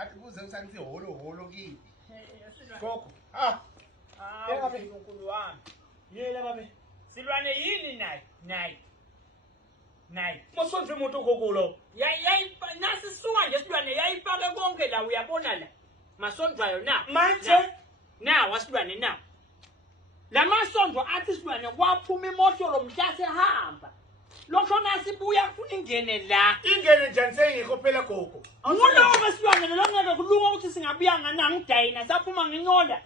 athi kuze usangithi holo kipi. Gogo. Unkulunkulu wami. Yela babe. S'lwane yini nayi. Masondwe imoto gogo lo. Nasi suka nje S'lwane yayifake konke la uyabona la. Masondwayo na. Manje Na waS'lwane na. La masondwa athi S'lwane kwaphuma imoto lo mhla sehamba. Lokho nasibuya kufuna ingene la. ingene njani sengikho phela gogo. Ngulo S'lwane lo ngeke kulunga ukuthi singabuya nganangidayina saphuma ngincola.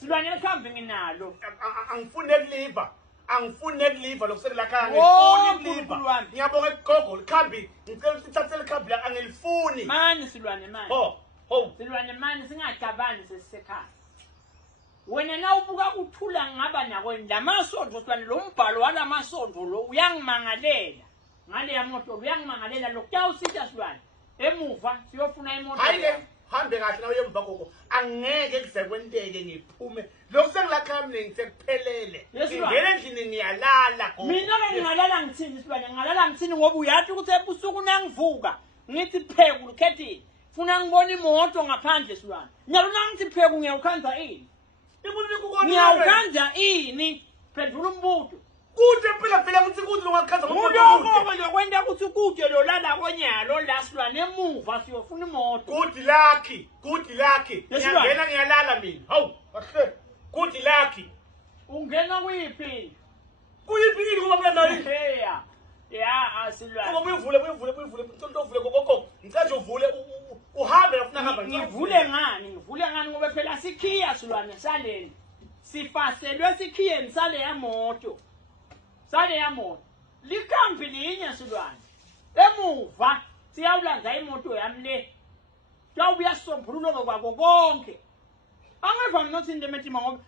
S'lwane likhambe nginalo. Angifuni ukuliva lokusekela khaya Oh, ngifuni ukuliva. Nkulunkulu wami. Ngiyabonga gogo likhambi ngicela sithathele ikhambi la angilifuni. Mani S'lwane mani. Ho. S'lwane mani singacabani sesisekhaya. Wena na ubuka ukuthula ngaba nakweni lamasondvo S'lwane lo mbhalo walamasondvo lo uyangimangalela. Ngale yamoto uyangimangalela lokuyawusitha S'lwane. Emuva siyofuna imoto. Hayike hambe kahle nawe emva gogo. Angeke kuze kwenteke ngiphume. Lokusengilakha mina ngisekuphelele. Ngingena endlini ngiyalala gogo. Mina ke ngingalala ngithini S'lwane ngingalala ngithini ngoba uyathi ukuthi ebusuku nangivuka ngithi pheko ukhethile. Funa ngibona imoto ngaphandle S'lwane. Nyalo nangithi pheko ngiyawukhanza ini. Ngiyawukhanza ini? Phendula umbuto. Kude phela ukuthi kude longakhanza Ngoba lokwenda ukuthi kude lo lala konyalo la S'lwane emuva siyofuna imoto. Good lucky. Ngiyangena ngiyalala mina. Hawu, kahle. Good lucky. Ungena kuyiphi? Kuyiphikile ngoba mina nayi. Ya S'lwane. Ngoba uyivule. Ntondovule gogo. Ngicela uvule uhambe ufuna hamba Ngivule ngani ngoba phela sikhiya S'lwane saleni. Sifaselwe sikhiyeni sale yamoto. Likhambi linye S'lwane. Emuva siyawulanza imoto yami le. Kuyawubuya sombululo kwako konke. Angeva nothi into emetima ngoba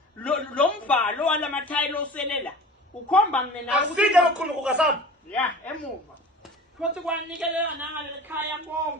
lo mbhalo walamathayilo oselela. Ukhomba mina ukuthi asinde lokhulu kukasami. Ya emuva. Futhi kwanikelela nangale khaya konke.